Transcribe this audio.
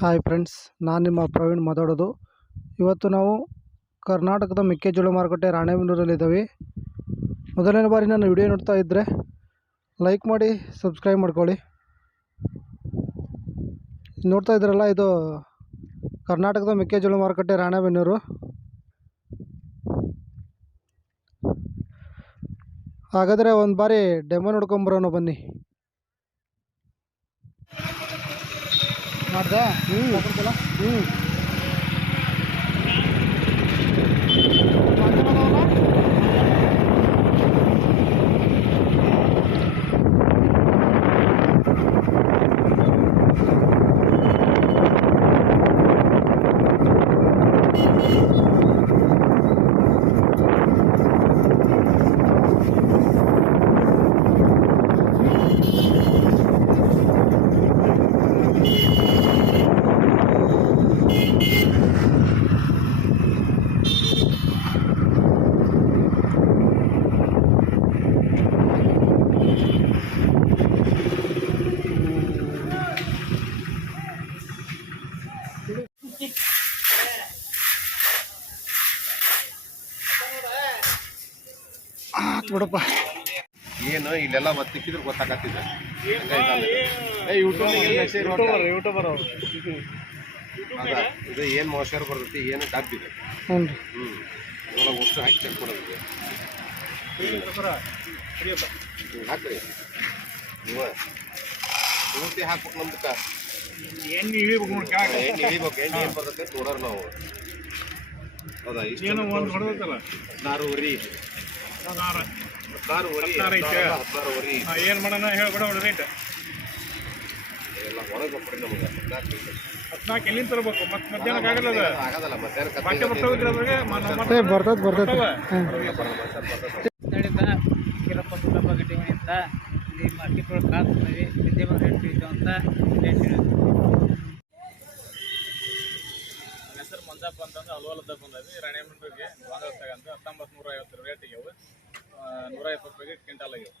Hi friends, ನಾನು ನಿಮ್ಮ ಪ್ರವೀಣ್ ಮಾತಾಡೋದು. ಇವತ್ತು ನಾವು ಕರ್ನಾಟಕದ ಮೆಕ್ಕೆಜೋಳ ಮಾರುಕಟ್ಟೆ ರಾಣೆಬೆನ್ನೂರಲ್ಲಿದ್ದೀವಿ. ಮೊದಲನೇ ಬಾರಿ ನಾನು ವಿಡಿಯೋ ನೋಡ್ತಾ ಇದ್ದರೆ ಲೈಕ್ ಮಾಡಿ, ಸಬ್ಸ್ಕ್ರೈಬ್ ಮಾಡ್ಕೊಳ್ಳಿ. ನೋಡ್ತಾ ಇದ್ದೀರಲ್ಲ, ಇದು ಕರ್ನಾಟಕದ ಮೆಕ್ಕೆಜೋಳ ಮಾರುಕಟ್ಟೆ ರಾಣೆಬೆನ್ನೂರು. ಹಾಗಾದರೆ ಒಂದು ಬಾರಿ ಡೆಮೋ ನೋಡ್ಕೊಂಬರೋಣ ಬನ್ನಿ. ಮಾಡಿದೆ ಬಿಡಪ್ಪ. ಏನು ಇಲ್ಲೆಲ್ಲ ಒತ್ತಿಕ್ಕಿದ್ರೆ ಗೊತ್ತಾಗತ್ತಿದೆ. ಯೂಟ್ಯೂಬರ್ ಅವರು ಇದು ಏನು ಮೋಶರ್ ಬರ್ತೈತಿ, ಏನು ಡಬ್ಬಿದೆ. ಅದ್ರೊಳಗೆ ಅಷ್ಟು ಹಾಕಿ ಚೆಕ್ ಮಾಡೋದಿದೆ. ಹಾಕ್ರಿ ನೀವು ಪೂರ್ತಿ ಹಾಕ್ಬೇಕು. ನಮ್ದಕ್ಕೆ ಎಣ್ಣೆ ಇಳಿಬೇಕು. ಎಣ್ಣೆ ಏನು ಬರ್ತೈತೆ ನೋಡೋರು ನಾವು. ಹೌದಾ? ಇಷ್ಟು 16 ವರಿ ಏನು ಮಾಡೋಣ ಹೇಳ್ಬಿಡ ರೇಟ್ ಎಲ್ಲ ಒಳಗೆ ಕೊಡಿ ನಮಗೆ. 14 ಎಲ್ಲಿಂದ ತರಬೇಕು? ಮತ್ತೆ ಮಧ್ಯಾಹ್ನಕ್ಕೆ ಆಗಲ್ಲ, ಆಗೋದಲ್ಲ. ಮಧ್ಯಾಹ್ನ ಬರ್ತೈತೆ ಕಿರಪ್ಪ ಗಡ್ಡಿ ಮನೆಯಿಂದ ಇಲ್ಲಿ ಮಾರ್ಕೆಟ್ ಒಳಗೆ ಕಾಸ್ತೀವಿ. ವಿದ್ಯಮಾನ ರೇಟ್ ಇದ್ದು ಅಂತ ರೇಟ್ ಹೇಳಿದ್ವಿ. ನನ್ನ ಹೆಸರು ಮಂಜಪ್ಪ ಅಂತಂದ್ರೆ ಅಲ್ವಲದ ಬಂದವಿ. ರಾಣೆಬೆನ್ನೂರಿಗೆ ಬಾಂಧವ ಅಂತ 1950 ರೇಟಿಗೆ 120 ರೂಪಾಯಿಗೆ ಕ್ವಿಂಟಾಲ್ ಆಗ್ಯಾವ.